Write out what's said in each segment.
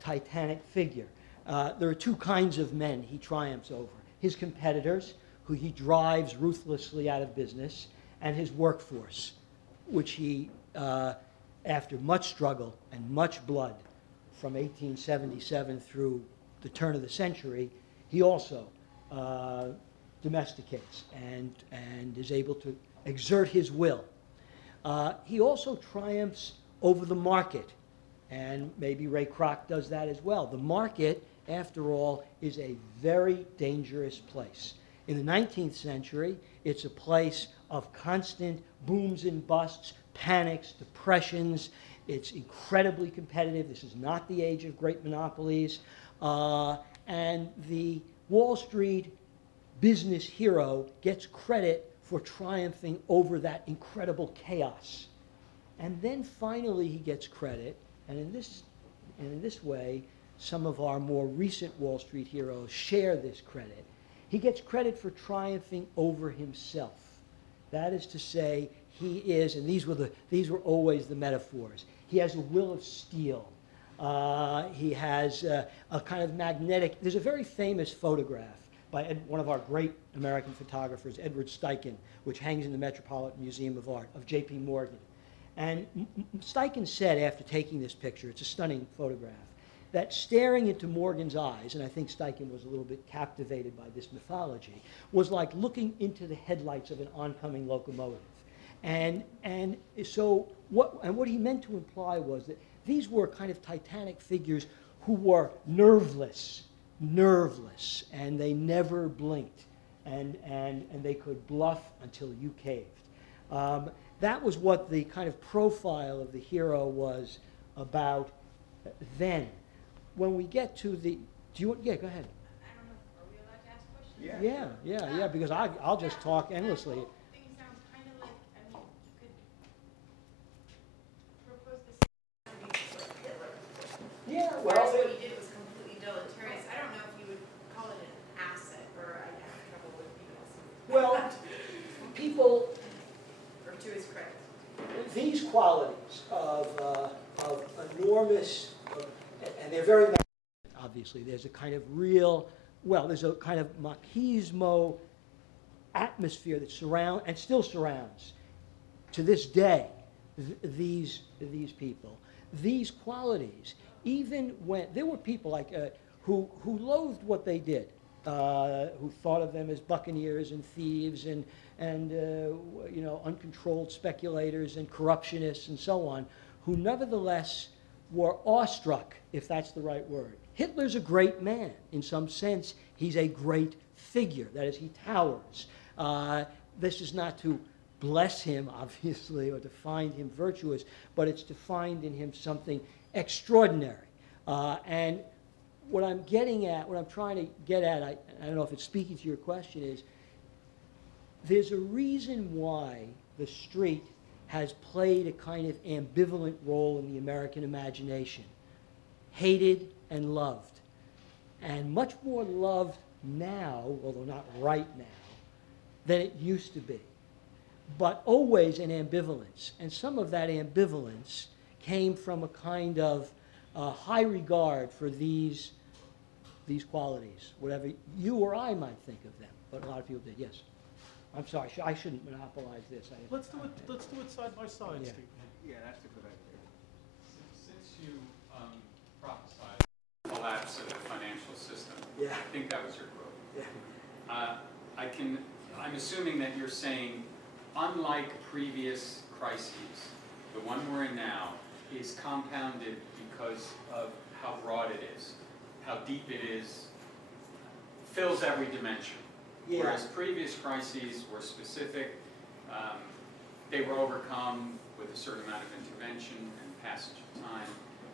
titanic figure. There are two kinds of men he triumphs over. His competitors, who he drives ruthlessly out of business, and his workforce, which he, after much struggle and much blood from 1877 through the turn of the century, he also domesticates and is able to exert his will. He also triumphs over the market, and maybe Ray Kroc does that as well. The market, after all, is a very dangerous place. In the 19th century, it's a place of constant booms and busts, panics, depressions. It's incredibly competitive. This is not the age of great monopolies. And the Wall Street business hero gets credit for triumphing over that incredible chaos. And then finally he gets credit, and in this way, some of our more recent Wall Street heroes share this credit. He gets credit for triumphing over himself. That is to say, he is, and these were always the metaphors. He has a will of steel. He has a kind of magnetic. There's a very famous photograph by one of our great American photographers, Edward Steichen, which hangs in the Metropolitan Museum of Art, of J.P. Morgan. And Steichen said after taking this picture, it's a stunning photograph, that staring into Morgan's eyes, and I think Steichen was a little bit captivated by this mythology, was like looking into the headlights of an oncoming locomotive. And so what he meant to imply was that these were kind of titanic figures who were nerveless, and they never blinked, and they could bluff until you caved. That was what the kind of profile of the hero was about then. When we get to the, do you want, yeah, go ahead. I don't know, are we allowed to ask questions? Yeah, because I'll just talk endlessly. That whole thing sounds kind of like, I mean, you could propose this like Hitler. Yeah, Well, what he did was completely deleterious. I don't know if you would call it an asset, or I have trouble with well, people, or to his credit. these qualities of enormous, and they're very, obviously, there's a kind of real, well, there's a kind of machismo atmosphere that surrounds, and still surrounds, to this day, these people. These qualities, even when, there were people like, who loathed what they did, who thought of them as buccaneers and thieves and you know, uncontrolled speculators and corruptionists and so on, who nevertheless were awestruck, if that's the right word. Hitler's a great man. In some sense, he's a great figure. That is, he towers. This is not to bless him, obviously, or to find him virtuous, but it's to find in him something extraordinary. And what I'm getting at, what I'm trying to get at, I don't know if it's speaking to your question, is there's a reason why the street has played a kind of ambivalent role in the American imagination. Hated and loved. And much more loved now, although not right now, than it used to be. But always an ambivalence. And some of that ambivalence came from a kind of high regard for these qualities, whatever you or I might think of them. But a lot of people did, yes. I'm sorry, I shouldn't monopolize this. Let's do it side by side, Yeah. Steve. Yeah, that's a good idea. Since you prophesied the collapse of the financial system, Yeah. I think that was your quote. Yeah. I'm assuming that you're saying, unlike previous crises, the one we're in now is compounded because of how broad it is, how deep it is, fills every dimension. Yeah. Whereas previous crises were specific, they were overcome with a certain amount of intervention and passage of time.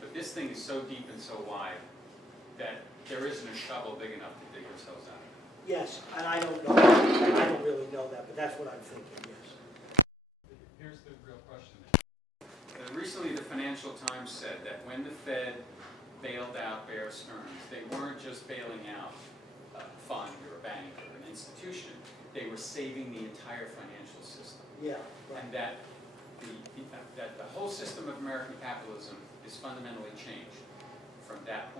But this thing is so deep and so wide that there isn't a shovel big enough to dig ourselves out of it. Yes, and I don't know. I don't really know that, but that's what I'm thinking, yes. Here's the real question. Recently, the Financial Times said that when the Fed bailed out Bear Stearns, they weren't just bailing out a fund or a bank or an institution, they were saving the entire financial system. Yeah. Right. And that the whole system of American capitalism is fundamentally changed from that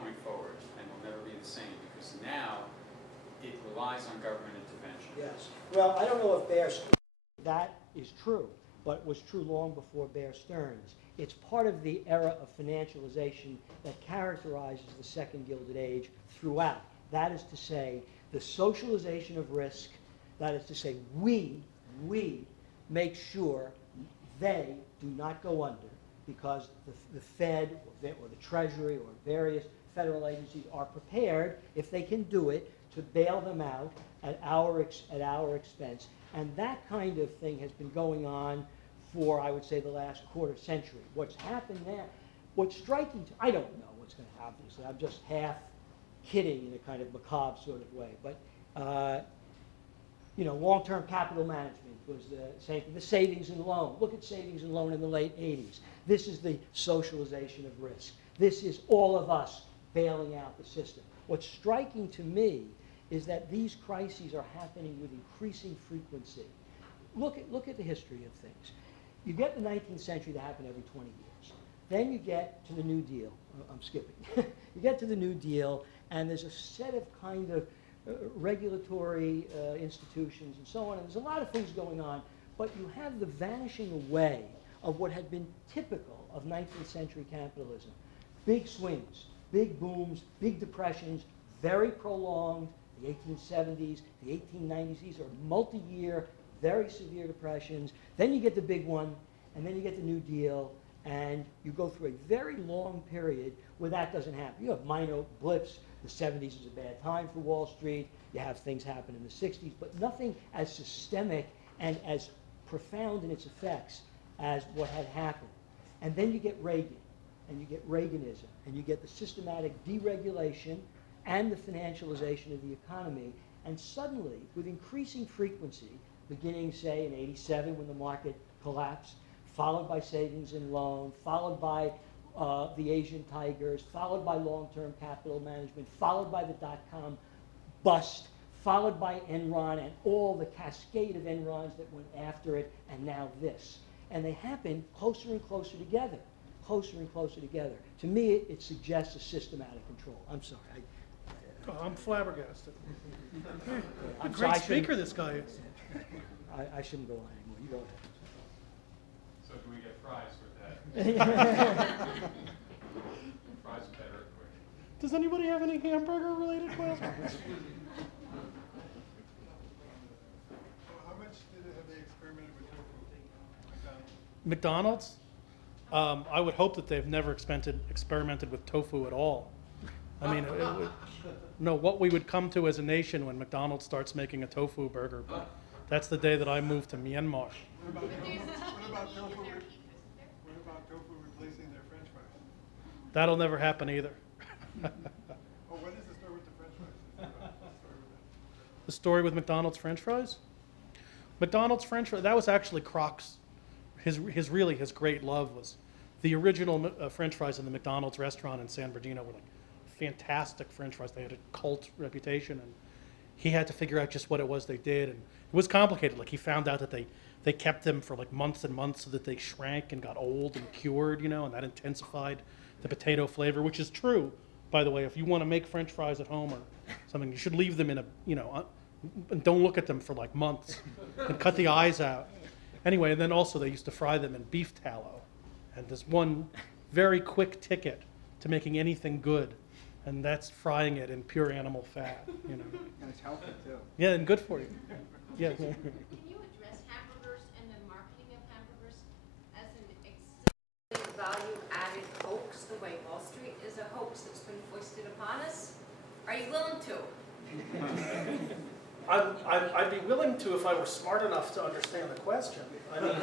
Well, I don't know if that is true, but it was true long before Bear Stearns. It's part of the era of financialization that characterizes the second Gilded Age throughout. That is to say, the socialization of risk. That is to say, we make sure they do not go under because the Fed or the Treasury or various federal agencies are prepared, if they can do it, to bail them out at our expense. And that kind of thing has been going on for, I would say, the last quarter century. What's happened now, what's striking, I don't know what's going to happen. So I'm just half kidding in a kind of macabre sort of way. But, you know, long-term capital management was the same thing. The savings and loan. Look at savings and loan in the late 80s. This is the socialization of risk. This is all of us bailing out the system. What's striking to me is that these crises are happening with increasing frequency. Look at the history of things. You get the 19th century to happen every 20 years. Then you get to the New Deal. I'm skipping. You get to the New Deal, and there's a set of kind of regulatory institutions and so on, and there's a lot of things going on, but you have the vanishing away of what had been typical of 19th century capitalism. Big swings, big booms, big depressions, very prolonged, the 1870s, the 1890s. These are multi-year, very severe depressions. Then you get the big one, and then you get the New Deal, and you go through a very long period where that doesn't happen. You have minor blips. The 70s is a bad time for Wall Street. You have things happen in the 60s, but nothing as systemic and as profound in its effects as what had happened. And then you get Reagan, and you get Reaganism, and you get the systematic deregulation and the financialization of the economy. And suddenly, with increasing frequency, beginning, say, in '87 when the market collapsed, followed by savings and loan, followed by the Asian tigers, followed by long-term capital management, followed by the dot-com bust, followed by Enron and all the cascade of Enrons that went after it, and now this. And they happen closer and closer together, closer and closer together. To me, it suggests a systematic control. I'm sorry. I'm flabbergasted. A I'm great sorry, speaker this guy is. I shouldn't go on anymore. You go ahead. So do we get fries with that? Fries with that earthquake. Does anybody have any hamburger-related questions? How much have they experimented with tofu? McDonald's? I would hope that they've never experimented with tofu at all. I mean, what we would come to as a nation when McDonald's starts making a tofu burger. But that's the day that I move to Myanmar. What about tofu replacing their French fries? That'll never happen either. Oh, what is the story with the French fries? The story with McDonald's French fries? McDonald's French fries, that was actually Croc's. His great love was the original French fries in the McDonald's restaurant in San Bernardino were like fantastic French fries. They had a cult reputation, and he had to figure out just what it was they did, and it was complicated. Like, he found out that they kept them for like months and months so that they shrank and got old and cured, you know, and that intensified the potato flavor, which is true, by the way. If you want to make French fries at home or something, you should leave them in a, you know, and don't look at them for like months and cut the eyes out. Anyway, and then also they used to fry them in beef tallow, and there's one very quick ticket to making anything good, and that's frying it in pure animal fat, you know. And it's healthy too. Yeah, and good for you. Yeah. Can you address hamburgers and the marketing of hamburgers as an excessively value-added hoax, the way Wall Street is a hoax that's been foisted upon us? Are you willing to? I'd be willing to if I were smart enough to understand the question. I mean,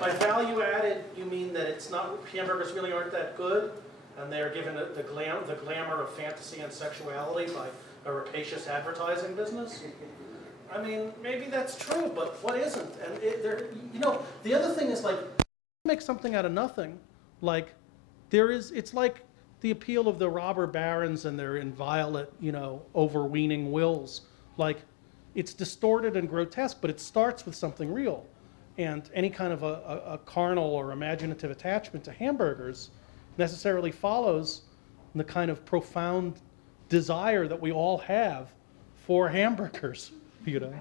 by value added, you mean that it's not, hamburgers really aren't that good, and they're given the glamour of fantasy and sexuality by a rapacious advertising business? I mean, maybe that's true, but what isn't? And you know, the other thing is, like, make something out of nothing. Like, it's like the appeal of the robber barons and their inviolate, you know, overweening wills. Like, it's distorted and grotesque, but it starts with something real. And any kind of a carnal or imaginative attachment to hamburgers necessarily follows the kind of profound desire that we all have for hamburgers, you know.